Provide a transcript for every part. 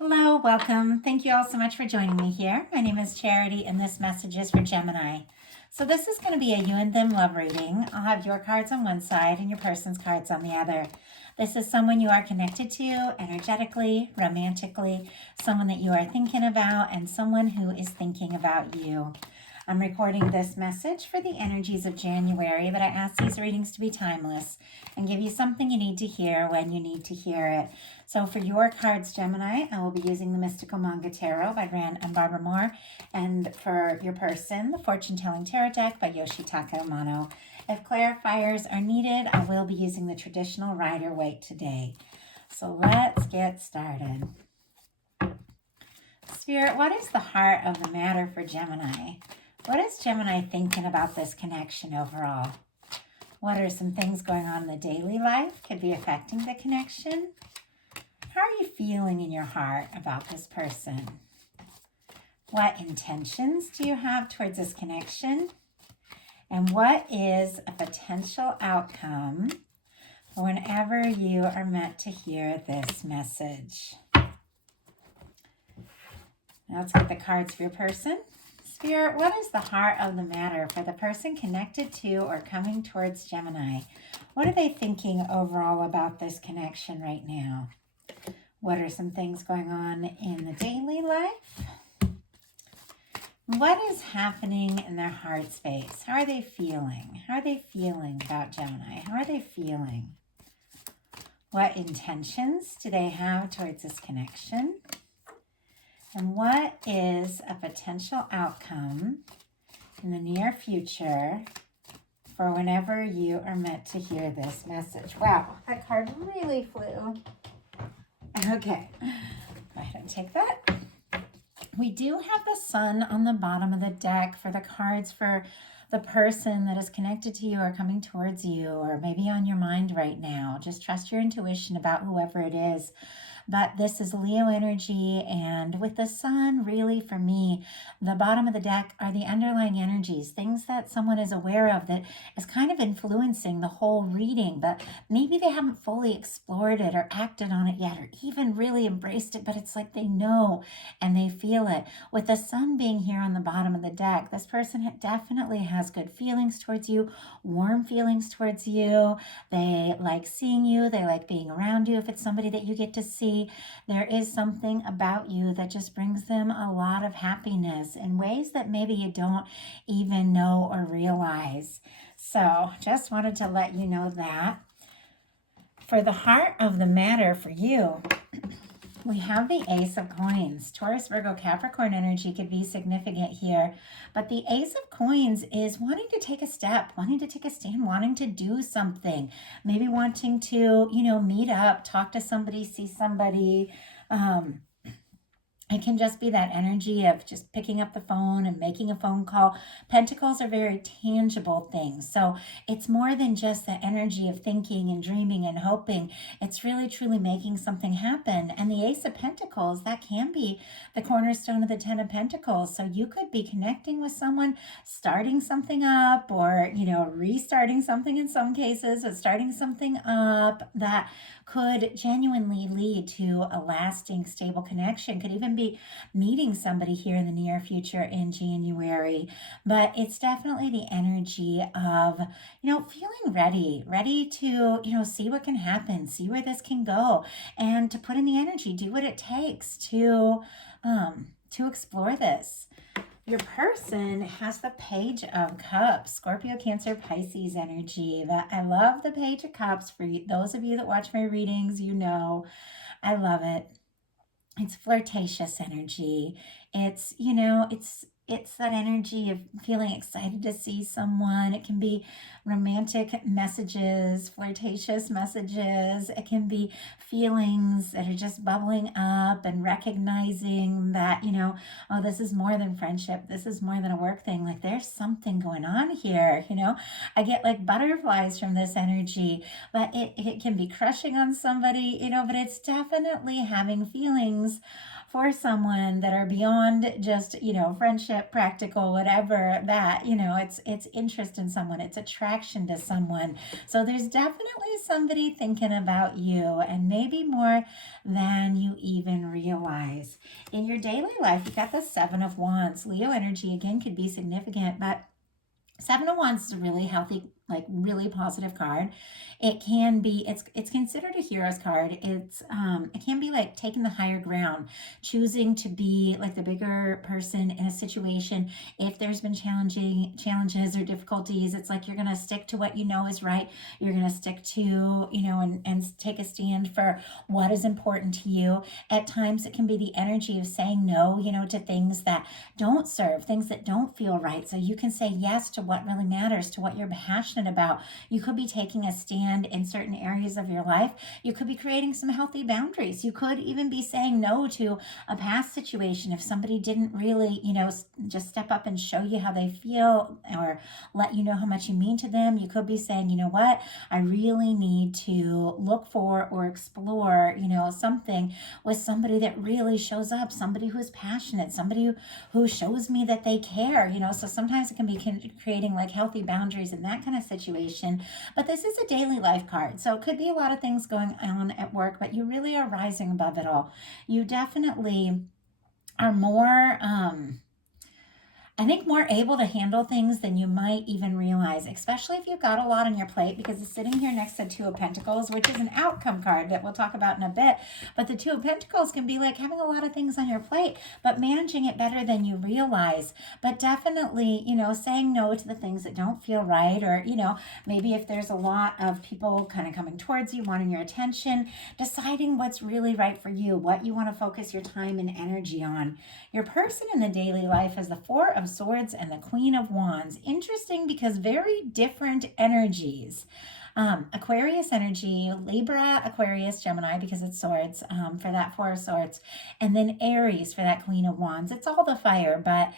Hello, welcome. Thank you all so much for joining me here. My name is Charity, and this message is for Gemini. So this is going to be a you and them love reading. I'll have your cards on one side and your person's cards on the other. This is someone you are connected to energetically, romantically, someone that you are thinking about, and someone who is thinking about you. I'm recording this message for the energies of January, but I ask these readings to be timeless and give you something you need to hear when you need to hear it. So for your cards, Gemini, I will be using the Mystical Manga Tarot by Grant and Barbara Moore. And for your person, the Fortune Telling Tarot deck by Yoshitaka Amano. If clarifiers are needed, I will be using the traditional Rider-Waite today. So let's get started. Spirit, what is the heart of the matter for Gemini? What is Gemini thinking about this connection overall? What are some things going on in the daily life could be affecting the connection? How are you feeling in your heart about this person? What intentions do you have towards this connection? And what is a potential outcome whenever you are meant to hear this message? Now let's get the cards for your person. Spirit, what is the heart of the matter for the person connected to or coming towards Gemini? What are they thinking overall about this connection right now? What are some things going on in the daily life? What is happening in their heart space? How are they feeling? How are they feeling about Gemini? How are they feeling? What intentions do they have towards this connection? And what is a potential outcome in the near future for whenever you are meant to hear this message? Wow, that card really flew. Okay, go ahead and take that. We do have the Sun on the bottom of the deck for the cards for the person that is connected to you or coming towards you or maybe on your mind right now. Just trust your intuition about whoever it is. But this is Leo energy, and with the Sun, really for me, the bottom of the deck are the underlying energies, things that someone is aware of that is kind of influencing the whole reading, but maybe they haven't fully explored it or acted on it yet or even really embraced it, but it's like they know and they feel it. With the Sun being here on the bottom of the deck, this person definitely has good feelings towards you, warm feelings towards you. They like seeing you. They like being around you. If it's somebody that you get to see, there is something about you that just brings them a lot of happiness in ways that maybe you don't even know or realize. So just wanted to let you know that. For the heart of the matter for you, we have the Ace of Coins. Taurus, Virgo, Capricorn energy could be significant here. But the Ace of Coins is wanting to take a step, wanting to take a stand, wanting to do something. Maybe wanting to, meet up, talk to somebody, see somebody. It can just be that energy of just picking up the phone and making a phone call. Pentacles are very tangible things. So it's more than just the energy of thinking and dreaming and hoping. It's really, truly making something happen. And the Ace of Pentacles, that can be the cornerstone of the Ten of Pentacles. So you could be connecting with someone, starting something up, or, restarting something in some cases, but starting something up that could genuinely lead to a lasting, stable connection. Could even be meeting somebody here in the near future in January. But it's definitely the energy of, feeling ready to, see what can happen, see where this can go, and to put in the energy, do what it takes to explore this. Your person has the Page of Cups, Scorpio, Cancer, Pisces energy. I love the Page of Cups. For those of you that watch my readings, I love it. It's flirtatious energy. It's that energy of feeling excited to see someone. It can be romantic messages, flirtatious messages. It can be feelings that are just bubbling up and recognizing that, this is more than friendship. This is more than a work thing. Like there's something going on here, I get like butterflies from this energy, but it can be crushing on somebody, but it's definitely having feelings for someone that are beyond just, friendship, practical, whatever that, it's interest in someone, it's attraction to someone. So there's definitely somebody thinking about you, and maybe more than you even realize. your daily life, you got the Seven of Wands. Leo energy, again, could be significant, but Seven of Wands is a really healthy, like really positive card. It can be, it's considered a hero's card. It can be like taking the higher ground, choosing to be like the bigger person in a situation. If there's been challenges or difficulties, it's like you're gonna stick to what you know is right. You're gonna stick to, and take a stand for what is important to you. At times it can be the energy of saying no, to things that don't serve, things that don't feel right. So you can say yes to what really matters, to what you're passionate about. You could be taking a stand in certain areas of your life. You could be creating some healthy boundaries. You could even be saying no to a past situation if somebody didn't really, just step up and show you how they feel or let you know how much you mean to them. You could be saying, you know what, I really need to look for or explore, something with somebody that really shows up, somebody who is passionate, somebody who shows me that they care, so sometimes it can be creating like healthy boundaries in that kind of situation. But this is a daily life card, so it could be a lot of things going on at work, but you really are rising above it all. You definitely are more I think more able to handle things than you might even realize, especially if you've got a lot on your plate, because it's sitting here next to Two of Pentacles, which is an outcome card that we'll talk about in a bit. But the Two of Pentacles can be like having a lot of things on your plate, but managing it better than you realize. But definitely, saying no to the things that don't feel right, or, maybe if there's a lot of people kind of coming towards you, wanting your attention, deciding what's really right for you, what you want to focus your time and energy on. Your person in the daily life is the Four of Swords and the Queen of Wands. Interesting because very different energies. Aquarius energy, Libra, Aquarius, Gemini, because it's swords, for that Four of Swords, and then Aries for that Queen of Wands. It's all the fire, but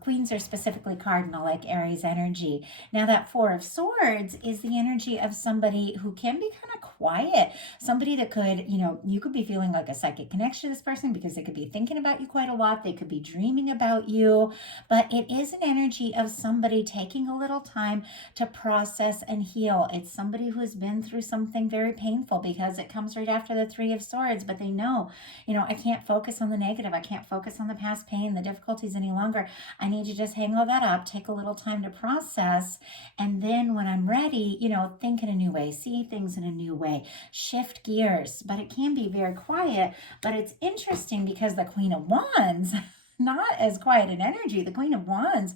queens are specifically cardinal, like Aries energy. Now that Four of Swords is the energy of somebody who can be kind of quiet, somebody that could, you could be feeling like a psychic connection to this person because they could be thinking about you quite a lot. They could be dreaming about you, but it is an energy of somebody taking a little time to process and heal. It's somebody who has been through something very painful, because it comes right after the Three of Swords, but they know, I can't focus on the negative. I can't focus on the past pain, the difficulties any longer. I need to just hang all that up, take a little time to process, and then when I'm ready, think in a new way, see things in a new way, shift gears. But it can be very quiet. But it's interesting because the Queen of Wands, not as quiet in energy. The Queen of Wands,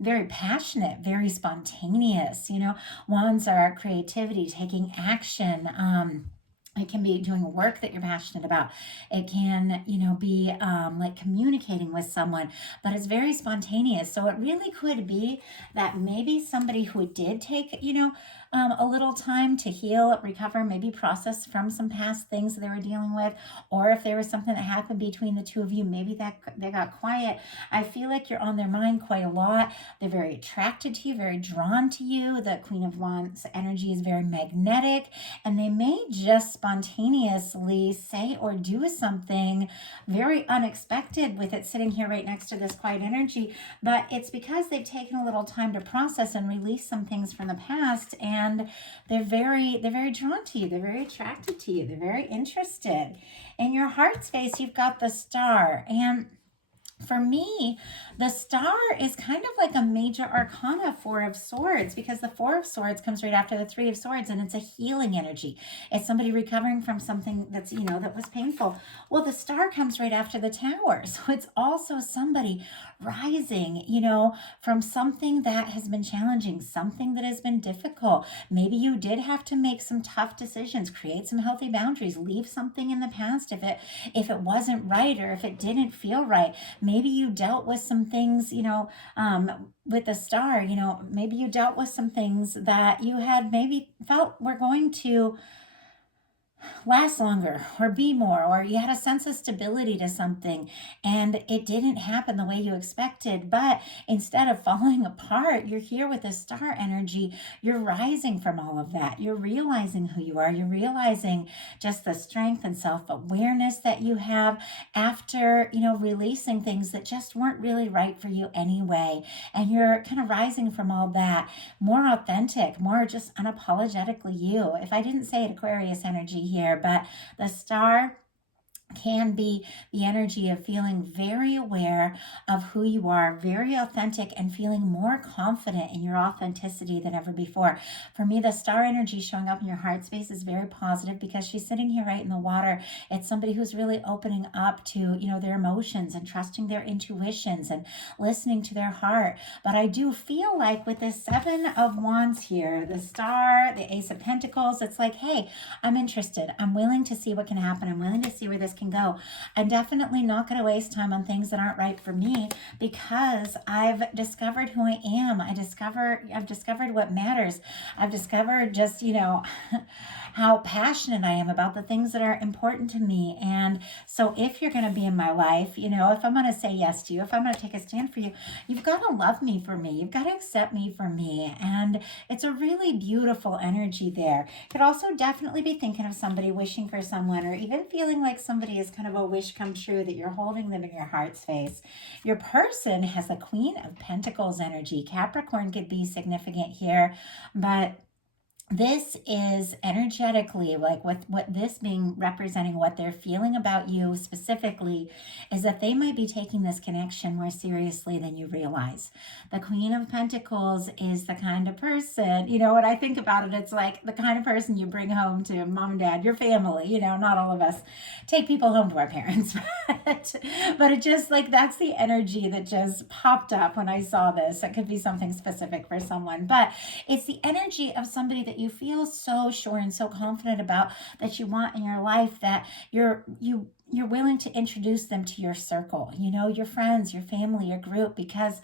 very passionate, very spontaneous. Wands are creativity, taking action. It can be doing work that you're passionate about. It can, be like communicating with someone, but it's very spontaneous. So it really could be that maybe somebody who did take, a little time to heal, recover, maybe process from some past things they were dealing with, or if there was something that happened between the two of you, maybe that they got quiet. I feel like you're on their mind quite a lot. They're very attracted to you, very drawn to you. The Queen of Wands energy is very magnetic, and they may just spontaneously say or do something very unexpected with it sitting here right next to this quiet energy, but it's because they've taken a little time to process and release some things from the past, and they're very drawn to you. They're very attracted to you. They're very interested. In your heart space, you've got the Star, and for me, the Star is kind of like a major arcana Four of Swords, because the Four of Swords comes right after the Three of Swords, and it's a healing energy. It's somebody recovering from something that's, that was painful. Well, the Star comes right after the Tower. So it's also somebody rising, from something that has been challenging, something that has been difficult. Maybe you did have to make some tough decisions, create some healthy boundaries, leave something in the past if it wasn't right, or if it didn't feel right. Maybe you dealt with some things, with the Star, maybe you dealt with some things that you had maybe felt were going to last longer or be more, or you had a sense of stability to something and it didn't happen the way you expected, but instead of falling apart, you're here with the Star energy. You're rising from all of that. You're realizing who you are. You're realizing just the strength and self-awareness that you have after, releasing things that just weren't really right for you anyway. And you're kind of rising from all that, more authentic, more just unapologetically you. If I didn't say it, Aquarius energy here, but the Star can be the energy of feeling very aware of who you are, very authentic, and feeling more confident in your authenticity than ever before. For me, the star energy showing up in your heart space is very positive because she's sitting here right in the water. It's somebody who's really opening up to, their emotions and trusting their intuitions and listening to their heart. But I do feel like with this Seven of Wands here, the star, the Ace of Pentacles, it's like, hey, I'm interested. I'm willing to see what can happen. I'm willing to see where this can go. I'm definitely not going to waste time on things that aren't right for me because I've discovered who I am. I've discovered what matters. I've discovered just, how passionate I am about the things that are important to me. And so if you're going to be in my life, if I'm going to say yes to you, if I'm going to take a stand for you, you've got to love me for me. You've got to accept me for me. And it's a really beautiful energy there. Could also definitely be thinking of somebody, wishing for someone, or even feeling like somebody is kind of a wish come true, that you're holding them in your heart space. Your person has the Queen of Pentacles energy. Capricorn could be significant here, but this is energetically, like with what this being representing, what they're feeling about you specifically is that they might be taking this connection more seriously than you realize. The Queen of Pentacles is the kind of person, when I think about it, it's like the kind of person you bring home to mom and dad, your family. Not all of us take people home to our parents, but it just like, that's the energy that just popped up when I saw this. It could be something specific for someone, but it's the energy of somebody that you feel so sure and so confident about, that you want in your life, that you're willing to introduce them to your circle, your friends, your family, your group, because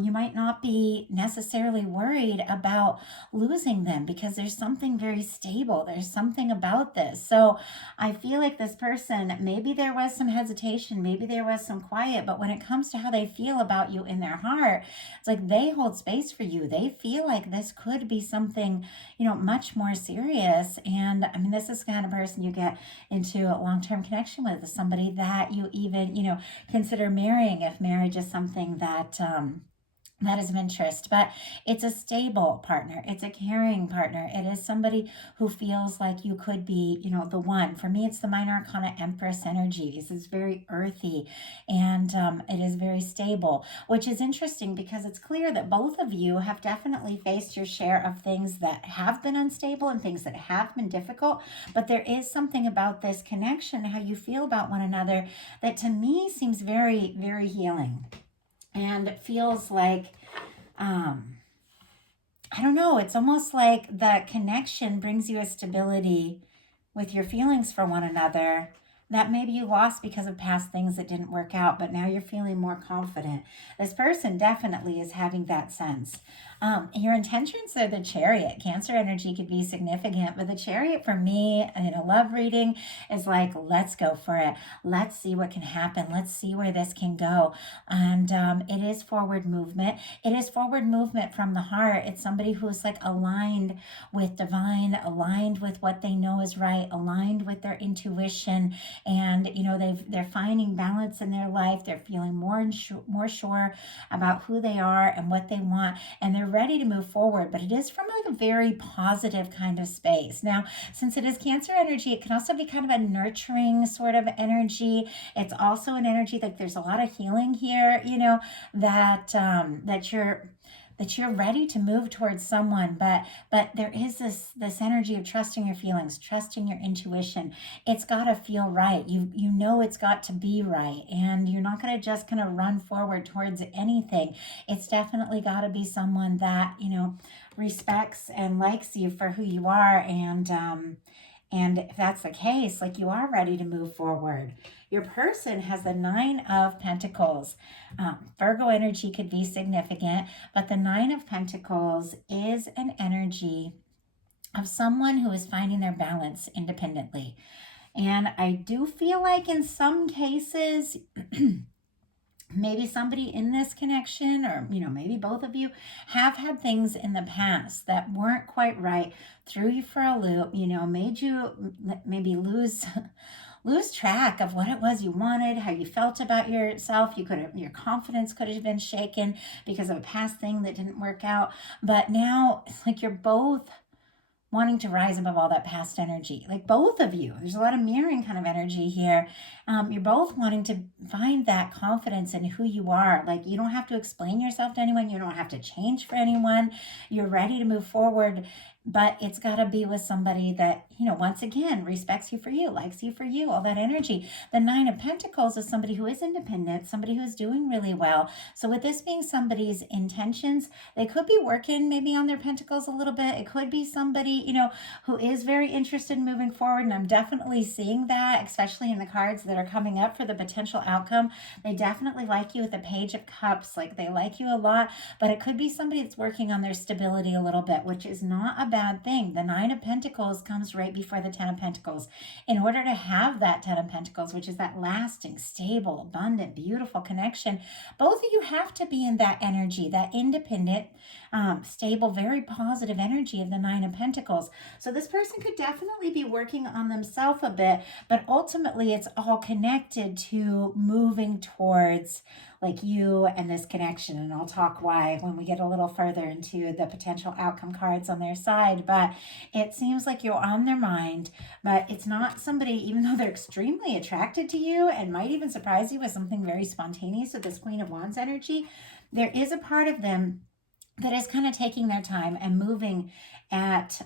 you might not be necessarily worried about losing them because there's something very stable. There's something about this. So I feel like this person, maybe there was some hesitation, maybe there was some quiet, but when it comes to how they feel about you in their heart, it's like they hold space for you. They feel like this could be something, much more serious. And I mean, this is the kind of person you get into a long-term connection with, somebody that you even, consider marrying if marriage is something that is of interest. But it's a stable partner. It's a caring partner. It is somebody who feels like you could be, the one. For me, it's the Minor Arcana Empress energy. This is very earthy, and it is very stable, which is interesting because it's clear that both of you have definitely faced your share of things that have been unstable and things that have been difficult. But there is something about this connection, how you feel about one another, that to me seems very, very healing. And it feels like, I don't know, it's almost like the connection brings you a stability with your feelings for one another that maybe you lost because of past things that didn't work out, but now you're feeling more confident. This person definitely is having that sense. Your intentions are the Chariot. Cancer energy could be significant, but the Chariot for me in a love reading is like, let's go for it. Let's see what can happen. Let's see where this can go. And it is forward movement. It is forward movement from the heart. It's somebody who's like aligned with divine, aligned with what they know is right, aligned with their intuition. And they're finding balance in their life. They're feeling more sure about who they are and what they want, and they're ready to move forward. But it is from like a very positive kind of space. Now, since it is Cancer energy, it can also be kind of a nurturing sort of energy. It's also an energy like there's a lot of healing here. That you're ready to move towards someone, but there is this energy of trusting your feelings, trusting your intuition. It's got to feel right. You know it's got to be right, and you're not going to just kind of run forward towards anything. It's definitely got to be someone that respects and likes you for who you are, and if that's the case, like you are ready to move forward. Your person has the Nine of Pentacles. Virgo energy could be significant, but the Nine of Pentacles is an energy of someone who is finding their balance independently. And I do feel like in some cases, maybe somebody in this connection, or maybe both of you have had things in the past that weren't quite right, threw you for a loop, made you maybe lose track of what it was you wanted, how you felt about yourself. Your confidence could have been shaken because of a past thing that didn't work out. But now it's like you're both wanting to rise above all that past energy. Like both of you, there's a lot of mirroring kind of energy here. You're both wanting to find that confidence in who you are. Like you don't have to explain yourself to anyone. You don't have to change for anyone. You're ready to move forward, but it's got to be with somebody that, once again, respects you for you, likes you for you, all that energy. The Nine of Pentacles is somebody who is independent, somebody who's doing really well. So with this being somebody's intentions, they could be working maybe on their pentacles a little bit. It could be somebody, who is very interested in moving forward. And I'm definitely seeing that, especially in the cards that are coming up for the potential outcome. They definitely like you with the Page of Cups. Like they like you a lot, but it could be somebody that's working on their stability a little bit, which is not a bad thing. The Nine of Pentacles comes right before the Ten of Pentacles. In order to have that Ten of Pentacles, which is that lasting, stable, abundant, beautiful connection, both of you have to be in that energy, that independent, stable, very positive energy of the Nine of Pentacles. So this person could definitely be working on themselves a bit, but ultimately it's all connected to moving towards like you and this connection. And I'll talk why when we get a little further into the potential outcome cards on their side. But it seems like you're on their mind, but it's not somebody, even though they're extremely attracted to you and might even surprise you with something very spontaneous with this Queen of Wands energy, there is a part of them that is kind of taking their time and moving at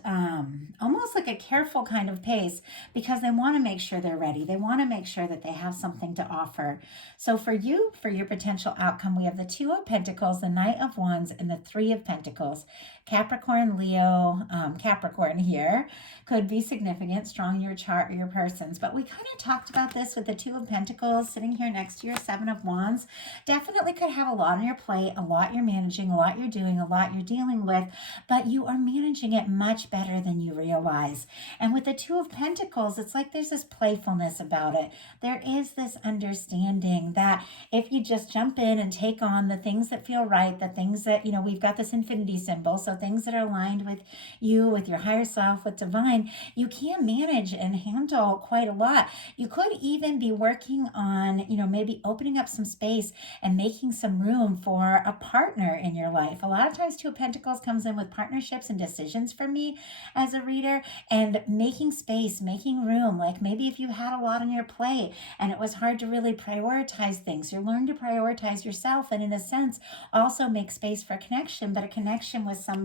almost like a careful kind of pace because they want to make sure they're ready. They want to make sure that they have something to offer. So for you, for your potential outcome, we have the Two of Pentacles, the Knight of Wands, and the Three of Pentacles. Capricorn, Leo, Capricorn here could be significant, strong in your chart or your person's. But we kind of talked about this with the Two of Pentacles sitting here next to your Seven of Wands. Definitely could have a lot on your plate, a lot you're managing, a lot you're doing, a lot you're dealing with, but you are managing it much better than you realize. And with the Two of Pentacles, it's like there's this playfulness about it. There is this understanding that if you just jump in and take on the things that feel right, the things that, we've got this infinity symbol, so things that are aligned with you, with your higher self, with divine, you can manage and handle quite a lot. You could even be working on, maybe opening up some space and making some room for a partner in your life. A lot of times Two of Pentacles comes in with partnerships and decisions for me as a reader, and making space, making room. Like maybe if you had a lot on your plate and it was hard to really prioritize things, you learn to prioritize yourself and in a sense also make space for connection, but a connection with somebody,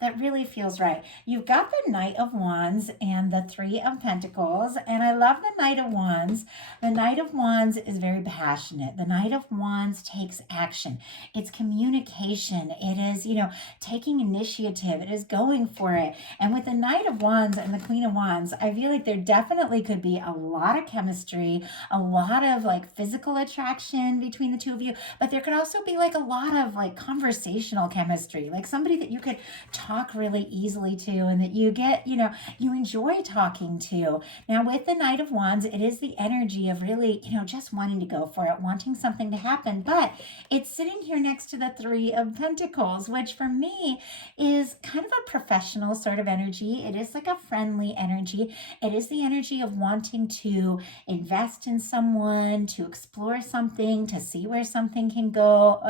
that really feels right. You've got the Knight of Wands and the Three of Pentacles, and I love the Knight of Wands. The Knight of Wands is very passionate. The Knight of Wands takes action. It's communication. It is, taking initiative. It is going for it. And with the Knight of Wands and the Queen of Wands, I feel like there definitely could be a lot of chemistry, a lot of like physical attraction between the two of you, but there could also be like a lot of like conversational chemistry, like somebody that you could talk really easily to and that you get, you enjoy talking to. Now with the Knight of Wands, it is the energy of really, just wanting to go for it, wanting something to happen, but it's sitting here next to the Three of Pentacles, which for me is kind of a professional sort of energy. It is like a friendly energy. It is the energy of wanting to invest in someone, to explore something, to see where something can go,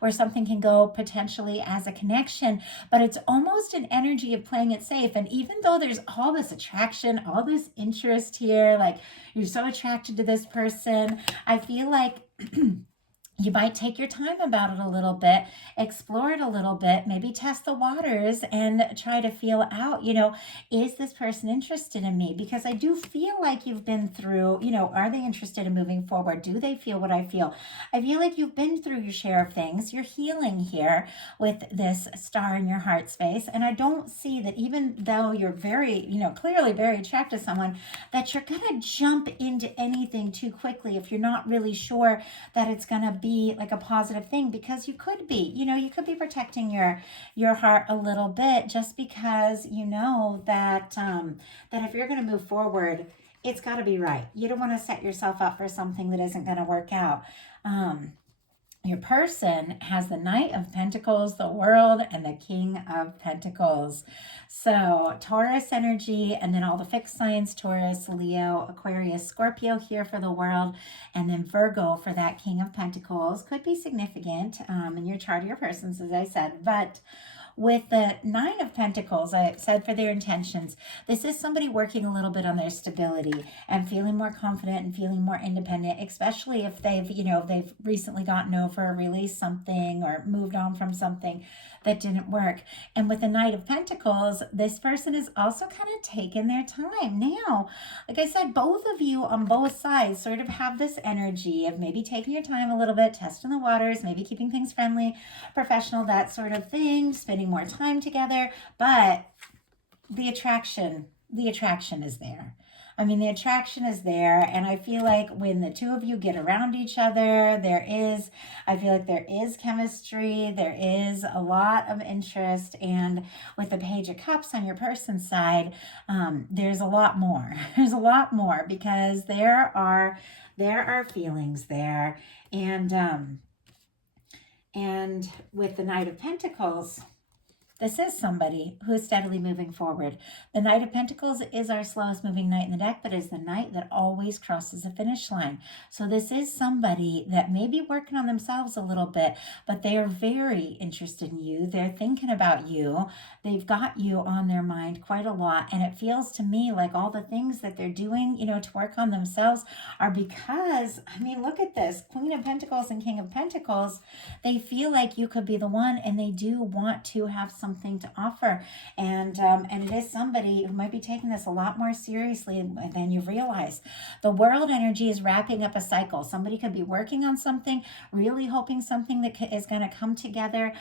where something can go potentially as a connection, but it's almost an energy of playing it safe. And even though there's all this attraction, all this interest here, like you're so attracted to this person, I feel like you might take your time about it a little bit, explore it a little bit, maybe test the waters and try to feel out, is this person interested in me? Because I do feel like you've been through, are they interested in moving forward? Do they feel what I feel? I feel like you've been through your share of things. You're healing here with this star in your heart space. And I don't see that even though you're very, clearly very attracted to someone, that you're going to jump into anything too quickly if you're not really sure that it's going to be like a positive thing, because you could be, you could be protecting your heart a little bit just because that if you're going to move forward, it's got to be right. You don't want to set yourself up for something that isn't going to work out. Your person has the Knight of Pentacles, the World, and the King of Pentacles. So Taurus energy, and then all the fixed signs, Taurus, Leo, Aquarius, Scorpio here for the World, and then Virgo for that King of Pentacles could be significant in your chart of your persons, as I said. But With the Nine of Pentacles, I said for their intentions, this is somebody working a little bit on their stability and feeling more confident and feeling more independent, especially if they've recently gotten over or released something or moved on from something that didn't work. And with the Knight of Pentacles, this person is also kind of taking their time. Now, like I said, both of you on both sides sort of have this energy of maybe taking your time a little bit, testing the waters, maybe keeping things friendly, professional, that sort of thing, spending more time together. But the attraction is there. I mean, the attraction is there, and I feel like when the two of you get around each other, I feel like there is chemistry, there is a lot of interest, and with the Page of Cups on your person's side, there's a lot more. There's a lot more because there are feelings there, and with the Knight of Pentacles, this is somebody who is steadily moving forward. The Knight of Pentacles is our slowest moving knight in the deck, but is the knight that always crosses the finish line. So this is somebody that may be working on themselves a little bit, but they are very interested in you. They're thinking about you. They've got you on their mind quite a lot. And it feels to me like all the things that they're doing, to work on themselves are because, I mean, look at this. Queen of Pentacles and King of Pentacles, they feel like you could be the one, and they do want to have something to offer, and it is somebody who might be taking this a lot more seriously than you realize. The World energy is wrapping up a cycle. Somebody could be working on something, really hoping something that is going to come together,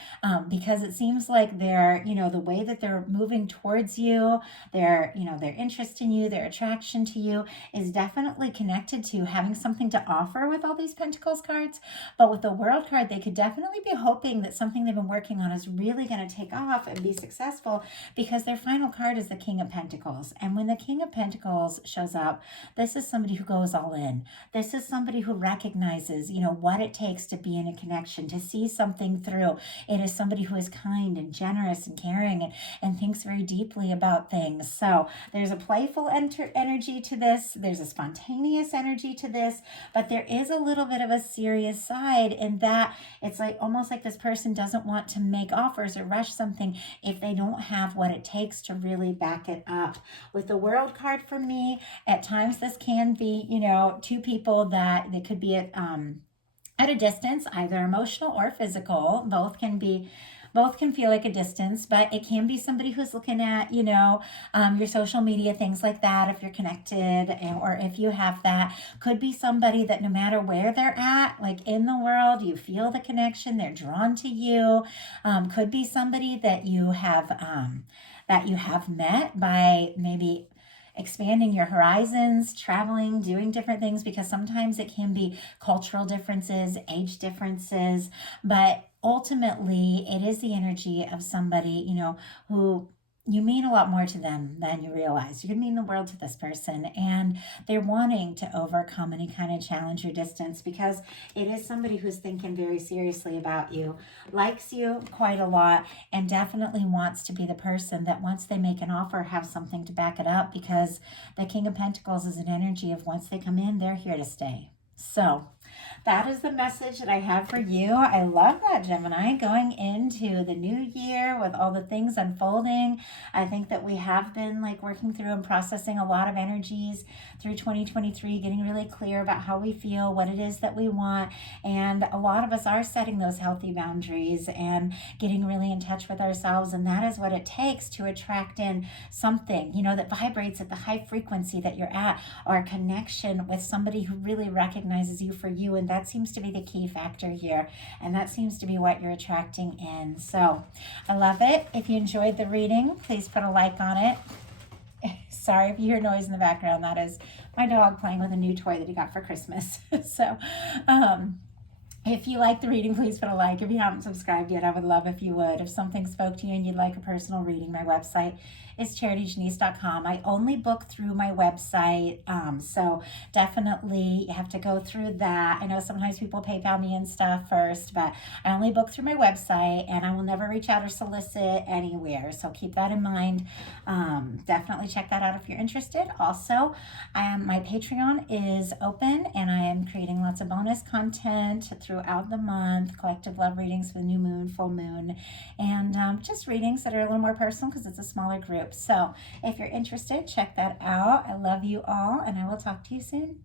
because it seems like they're, the way that they're moving towards you, their interest in you, their attraction to you is definitely connected to having something to offer with all these Pentacles cards. But with the World card, they could definitely be hoping that something they've been working on is really going to take off and be successful, because their final card is the King of Pentacles. And when the King of Pentacles shows up, this is somebody who goes all in. This is somebody who recognizes, what it takes to be in a connection, to see something through. It is somebody who is kind and generous and caring and thinks very deeply about things. So there's a playful energy to this. There's a spontaneous energy to this, but there is a little bit of a serious side in that it's like almost like this person doesn't want to make offers or rush something if they don't have what it takes to really back it up. With the World card, for me, at times this can be, two people that they could be at a distance, either emotional or physical. Both can feel like a distance, but it can be somebody who's looking at, your social media, things like that, if you're connected, or if you have that. Could be somebody that no matter where they're at, like in the world, you feel the connection, they're drawn to you. Could be somebody that you have met by maybe expanding your horizons, traveling, doing different things, because sometimes it can be cultural differences, age differences, but ultimately it is the energy of somebody, who you mean a lot more to them than you realize. You mean the world to this person, and they're wanting to overcome any kind of challenge or distance, because it is somebody who's thinking very seriously about you, likes you quite a lot, and definitely wants to be the person that once they make an offer, have something to back it up, because the King of Pentacles is an energy of once they come in, they're here to stay. So that is the message that I have for you. I love that, Gemini, going into the new year with all the things unfolding. I think that we have been working through and processing a lot of energies through 2023, getting really clear about how we feel, what it is that we want. And a lot of us are setting those healthy boundaries and getting really in touch with ourselves. And that is what it takes to attract in something, that vibrates at the high frequency that you're at, or a connection with somebody who really recognizes you for you. And that seems to be the key factor here. And that seems to be what you're attracting in. So I love it. If you enjoyed the reading, please put a like on it. Sorry if you hear noise in the background. That is my dog playing with a new toy that he got for Christmas. So if you like the reading, please put a like. If you haven't subscribed yet, I would love if you would. If something spoke to you and you'd like a personal reading, my website is charityjanice.com. I only book through my website, so definitely you have to go through that. I know sometimes people PayPal me and stuff first, but I only book through my website, and I will never reach out or solicit anywhere, so keep that in mind. Definitely check that out if you're interested. Also, my Patreon is open, and I am creating lots of bonus content through throughout the month, collective love readings with new moon, full moon, and just readings that are a little more personal because it's a smaller group. So if you're interested, check that out. I love you all, and I will talk to you soon.